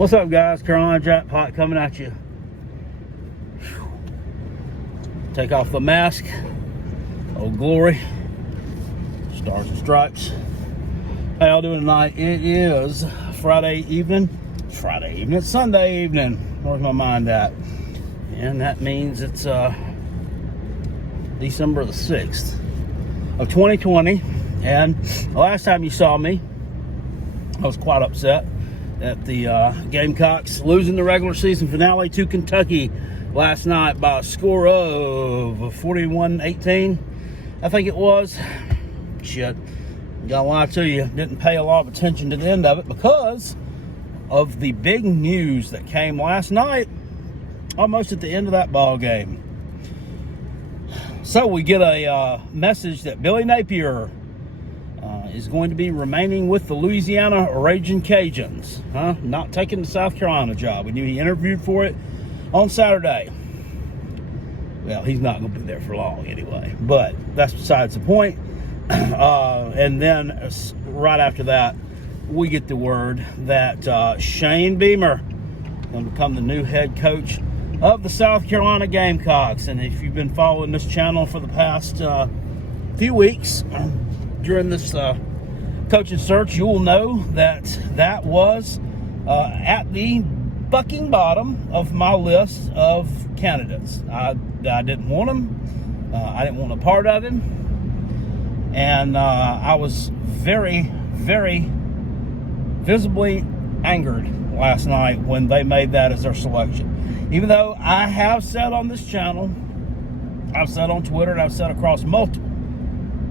What's up, guys? Carolina Jackpot coming at you. Take off the mask. Old Glory. Stars and Stripes. How y'all doing tonight? It is Friday evening. It's Sunday evening. Where's my mind at? And that means it's December the 6th of 2020. And the last time you saw me, I was quite upset at the Gamecocks losing the regular season finale to Kentucky last night by a score of 41-18, I think it was. Shit, gotta lie to you, didn't pay a lot of attention to the end of it because of the big news that came last night, almost at the end of that ball game. So we get a message that Billy Napier is going to be remaining with the Louisiana Raging Cajuns. Not taking the South Carolina job. We knew he interviewed for it on Saturday. Well, he's not going to be there for long anyway, but that's besides the point. And then right after that, we get the word that Shane Beamer going to become the new head coach of the South Carolina Gamecocks. And if you've been following this channel for the past few weeks, during this coaching search, you will know that that was at the bucking bottom of my list of candidates. I didn't want him. I didn't want a part of him. And I was very, very visibly angered last night when they made that as their selection. Even though I have said on this channel, I've said on Twitter, and I've said across multiple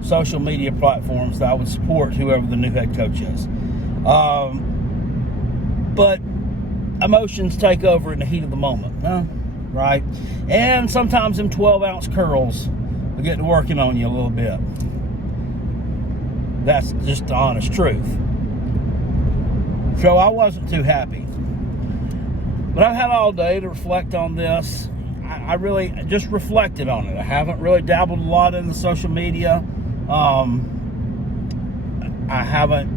social media platforms that I would support whoever the new head coach is. But emotions take over in the heat of the moment, right? And sometimes them 12-ounce curls will get to working on you a little bit. That's just the honest truth. So I wasn't too happy. But I've had all day to reflect on this. I really just reflected on it. I haven't really dabbled a lot in the social media. I haven't,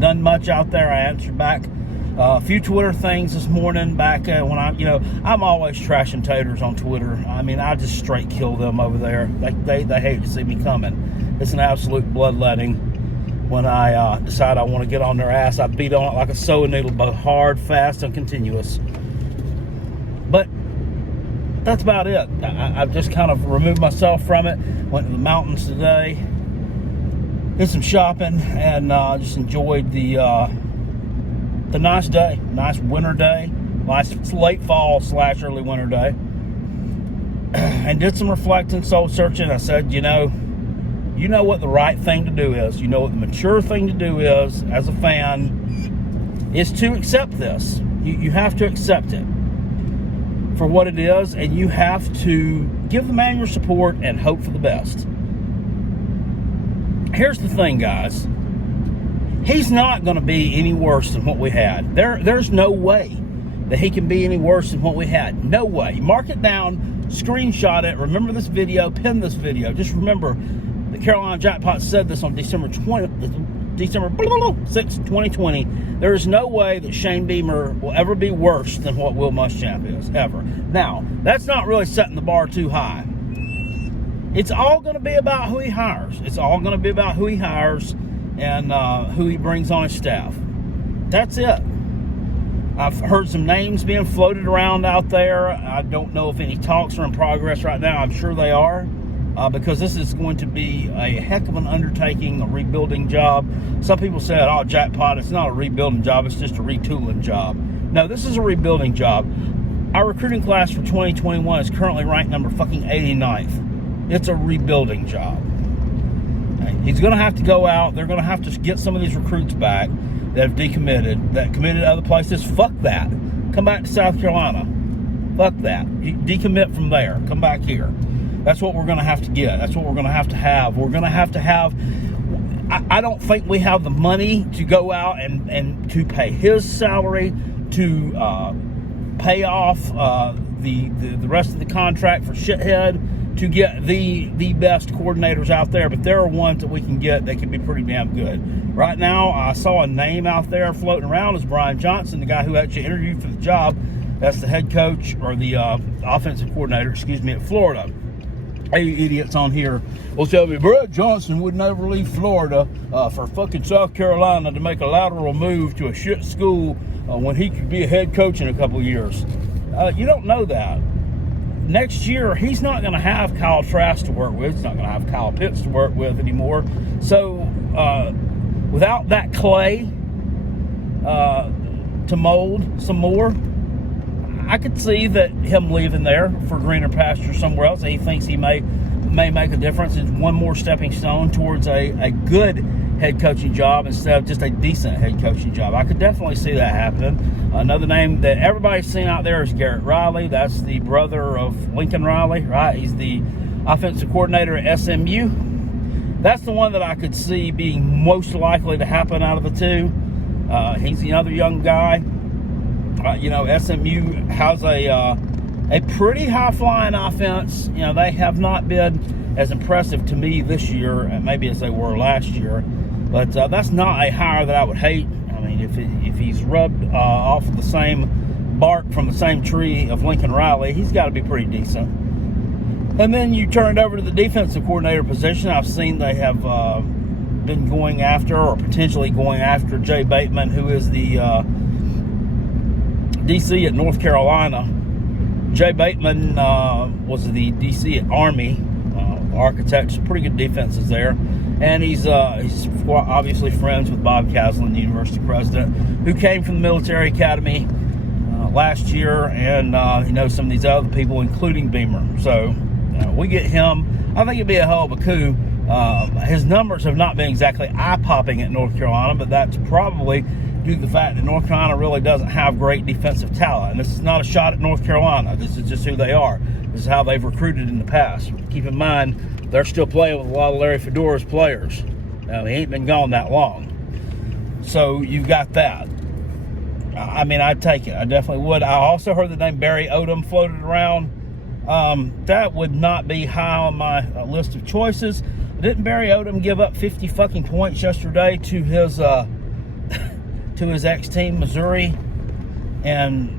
done much out there. I answered back a few Twitter things this morning back when I'm always trashing taters on Twitter. I mean, I just straight kill them over there. They hate to see me coming. It's an absolute bloodletting. When I decide I want to get on their ass, I beat on it like a sewing needle, both hard, fast, and continuous. But that's about it. I've just kind of removed myself from it. Went to the mountains today, did some shopping, and just enjoyed the nice day, nice winter day, nice late fall / early winter day, and did some reflecting, soul searching. I said, you know what the right thing to do is. You know what the mature thing to do is as a fan is to accept this. You have to accept it for what it is, and you have to give the man your support and hope for the best. Here's the thing, guys. He's not going to be any worse than what we had. There's no way that he can be any worse than what we had. No way. Mark it down, screenshot it, remember this video, pin this video. Just remember, the Carolina Jackpot said this on December 6th, 2020. There is no way that Shane Beamer will ever be worse than what Will Muschamp is, ever. Now, that's not really setting the bar too high. It's all going to be about who he hires. It's all going to be about who he hires and who he brings on his staff. That's it. I've heard some names being floated around out there. I don't know if any talks are in progress right now. I'm sure they are. Because this is going to be a heck of an undertaking, a rebuilding job. Some people said, Jackpot, it's not a rebuilding job, it's just a retooling job. No, this is a rebuilding job. Our recruiting class for 2021 is currently ranked number fucking 89th. It's a rebuilding job. Okay. He's going to have to go out. They're going to have to get some of these recruits back that have decommitted, that committed to other places. Fuck that. Come back to South Carolina. Fuck that. You decommit from there. Come back here. That's what we're going to have to get. That's what we're going to have. We're going to have. I don't think we have the money to go out and to pay his salary, to pay off the rest of the contract for Shithead, to get the best coordinators out there, but there are ones that we can get that can be pretty damn good. Right now, I saw a name out there floating around as Brian Johnson, the guy who actually interviewed for the job. That's the head coach, or the offensive coordinator, at Florida. Hey, idiots on here will tell me Brad Johnson would never leave Florida for fucking South Carolina to make a lateral move to a shit school when he could be a head coach in a couple years. You don't know that. Next year, he's not going to have Kyle Trask to work with. He's not going to have Kyle Pitts to work with anymore. So, without that clay to mold some more, I could see that him leaving there for greener pasture somewhere else. He thinks he may make a difference. It's one more stepping stone towards a good head coaching job instead of just a decent head coaching job. I could definitely see that happening. Another name that everybody's seen out there is Garrett Riley. That's the brother of Lincoln Riley, right? He's the offensive coordinator at SMU. That's the one that I could see being most likely to happen out of the two. He's another young guy. SMU has a pretty high-flying offense. They have not been as impressive to me this year, maybe as they were last year. But that's not a hire that I would hate. I mean, if he's rubbed off of the same bark from the same tree of Lincoln Riley, he's got to be pretty decent. And then you turn it over to the defensive coordinator position. I've seen they have been going after, or potentially going after, Jay Bateman, who is the DC at North Carolina. Jay Bateman was the DC at Army. Architects, pretty good defenses there. And he's obviously friends with Bob Caslin, the university president, who came from the military academy last year, and he knows some of these other people, including Beamer. So we get him. I think it'd be a hell of a coup. His numbers have not been exactly eye-popping at North Carolina, but that's probably due to the fact that North Carolina really doesn't have great defensive talent. And this is not a shot at North Carolina. This is just who they are. This is how they've recruited in the past. Keep in mind, they're still playing with a lot of Larry Fedora's players. Now, he ain't been gone that long. So you've got that. I mean, I'd take it. I definitely would. I also heard the name Barry Odom floated around. That would not be high on my list of choices. Didn't Barry Odom give up 50 fucking points yesterday to his ex-team, Missouri? And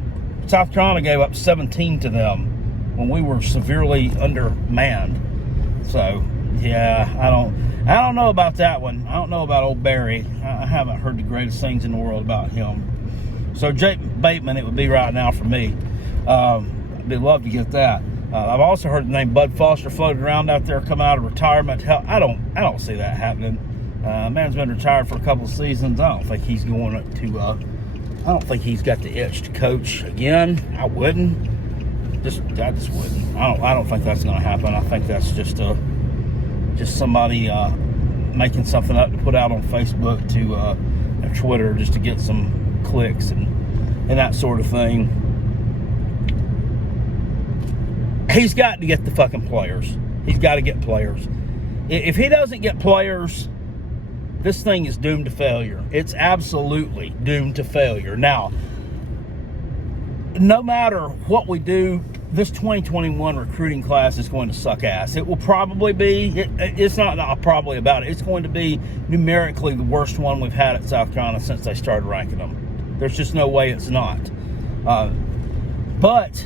South Carolina gave up 17 to them when we were severely undermanned. So, yeah, I don't know about that one. I don't know about old Barry. I haven't heard the greatest things in the world about him. So, Jake Bateman, it would be right now for me. I'd love to get that. I've also heard the name Bud Foster floated around out there, coming out of retirement. Hell, I don't see that happening. Man's been retired for a couple of seasons. I don't think he's going to. I don't think he's got the itch to coach again. I wouldn't. I just wouldn't. I don't think that's going to happen. I think that's just somebody making something up to put out on Facebook or Twitter just to get some clicks and that sort of thing. He's got to get the fucking players. He's got to get players. If he doesn't get players, this thing is doomed to failure. It's absolutely doomed to failure. Now, no matter what we do, this 2021 recruiting class is going to suck ass. It will probably be, it's not probably about it, it's going to be numerically the worst one we've had at South Carolina since they started ranking them. There's just no way it's not. But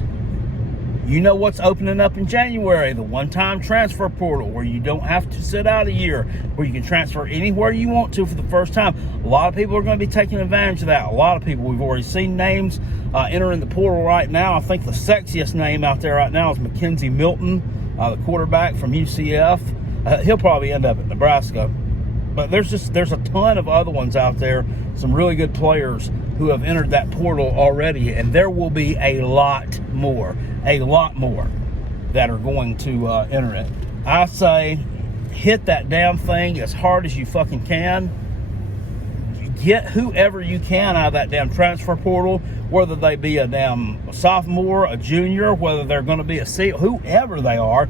you know what's opening up in January? The one-time transfer portal, where you don't have to sit out a year, where you can transfer anywhere you want to for the first time. A lot of people are going to be taking advantage of that. A lot of people, we've already seen names entering the portal right now. I think the sexiest name out there right now is McKenzie Milton, the quarterback from UCF. He'll probably end up at Nebraska. But there's a ton of other ones out there, some really good players who have entered that portal already, and there will be a lot more that are going to enter it. I say hit that damn thing as hard as you fucking can. Get whoever you can out of that damn transfer portal, whether they be a damn sophomore, a junior, whether they're going to be a senior, whoever they are.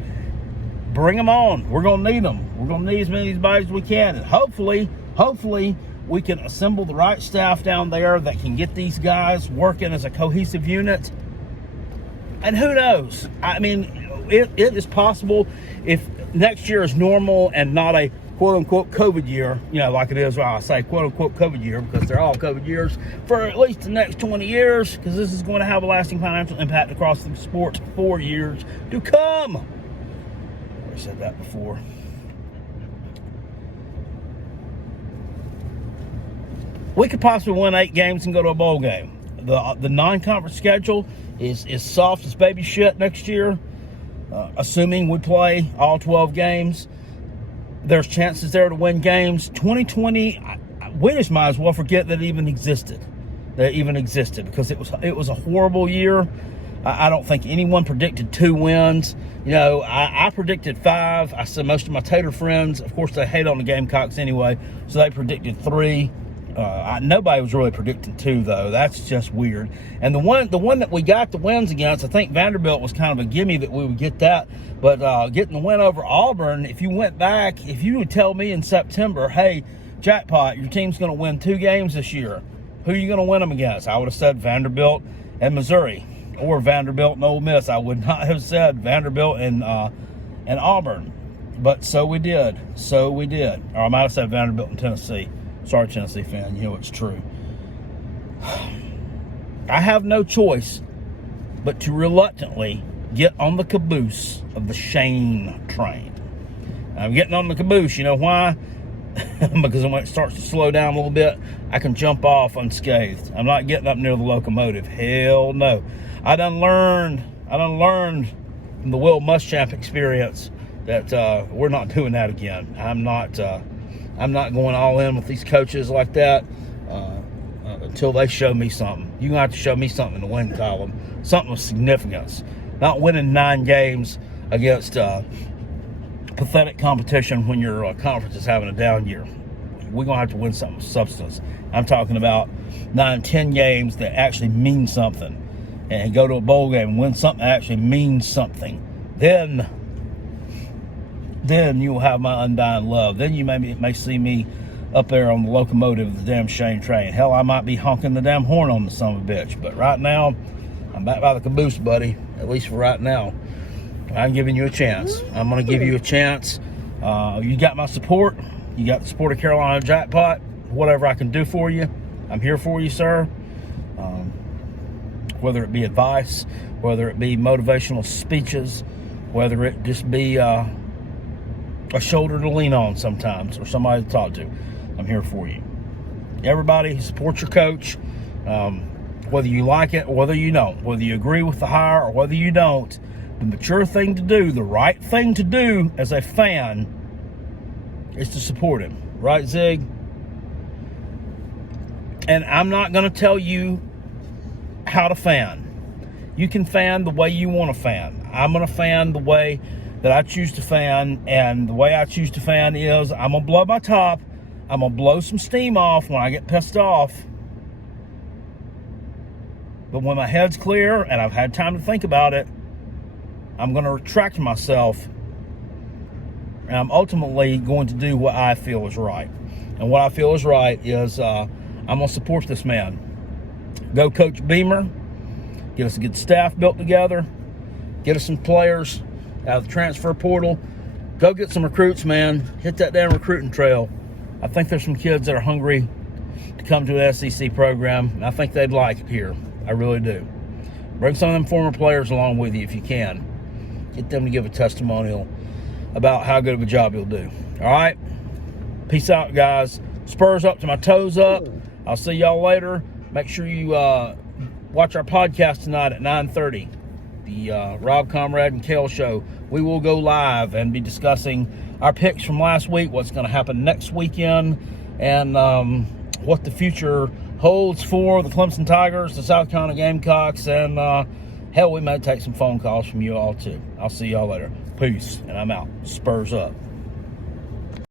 Bring them on. We're going to need them. We're going to need as many of these bodies as we can. And hopefully, we can assemble the right staff down there that can get these guys working as a cohesive unit. And who knows? I mean, it is possible if next year is normal and not a quote-unquote COVID year, like it is, I say quote-unquote COVID year because they're all COVID years, for at least the next 20 years, because this is going to have a lasting financial impact across the sport for years to come. I said that before. We could possibly win 8 games and go to a bowl game. The non-conference schedule is soft as baby shit next year, assuming we play all 12 games. There's chances there to win games. 2020, we just might as well forget that it even existed. Because it was a horrible year. I don't think anyone predicted 2 wins. I predicted 5. I said most of my Tater friends, of course, they hate on the Gamecocks anyway, so they predicted 3. Nobody was really predicting 2, though. That's just weird. And the one that we got the wins against, I think Vanderbilt was kind of a gimme that we would get that. But getting the win over Auburn, if you went back, if you would tell me in September, hey, jackpot, your team's going to win 2 games this year, who are you going to win them against? I would have said Vanderbilt and Missouri, or Vanderbilt and Ole Miss. I would not have said Vanderbilt and Auburn. But so we did. Or I might have said Vanderbilt and Tennessee. Sorry, Tennessee fan, it's true. I have no choice but to reluctantly get on the caboose of the Shane train. I'm getting on the caboose. You know why? Because when it starts to slow down a little bit, I can jump off unscathed. I'm not getting up near the locomotive. Hell no. I done learned from the Will Muschamp experience that we're not doing that again. I'm not going all in with these coaches like that until they show me something. You're going to have to show me something in the win column, something of significance. Not winning 9 games against pathetic competition when your conference is having a down year. We're going to have to win something of substance. I'm talking about 9, 10 games that actually mean something, and go to a bowl game and win something that actually means something. Then you will have my undying love. Then you may see me up there on the locomotive of the damn Shane train. Hell, I might be honking the damn horn on the son of a bitch. But right now, I'm back by the caboose, buddy. At least for right now. I'm giving you a chance. I'm going to give you a chance. You got my support. You got the support of Carolina Jackpot. Whatever I can do for you, I'm here for you, sir. Whether it be advice, whether it be motivational speeches, whether it just be a shoulder to lean on sometimes, or somebody to talk to, I'm here for you. Everybody support your coach, whether you like it or whether you don't, whether you agree with the hire or whether you don't. The mature thing to do, the right thing to do as a fan, is to support him. Right, Zig? And I'm not going to tell you how to fan. You can fan the way you want to fan. I'm going to fan the way that I choose to fan, and the way I choose to fan is I'm going to blow my top. I'm going to blow some steam off when I get pissed off. But when my head's clear and I've had time to think about it, I'm going to retract myself, and I'm ultimately going to do what I feel is right. And what I feel is right is I'm going to support this man. Go Coach Beamer. Get us a good staff built together. Get us some players out of the transfer portal. Go get some recruits, man. Hit that damn recruiting trail. I think there's some kids that are hungry to come to an SEC program, and I think they'd like it here. I really do. Bring some of them former players along with you if you can. Get them to give a testimonial about how good of a job you'll do. All right? Peace out, guys. Spurs up to my toes up. I'll see y'all later. Make sure you watch our podcast tonight at 9:30. The Rob Comrade and Kale Show. We will go live and be discussing our picks from last week, what's going to happen next weekend, and what the future holds for the Clemson Tigers, the South Carolina Gamecocks, and hell, we may take some phone calls from you all too. I'll see y'all later. Peace, and I'm out. Spurs up.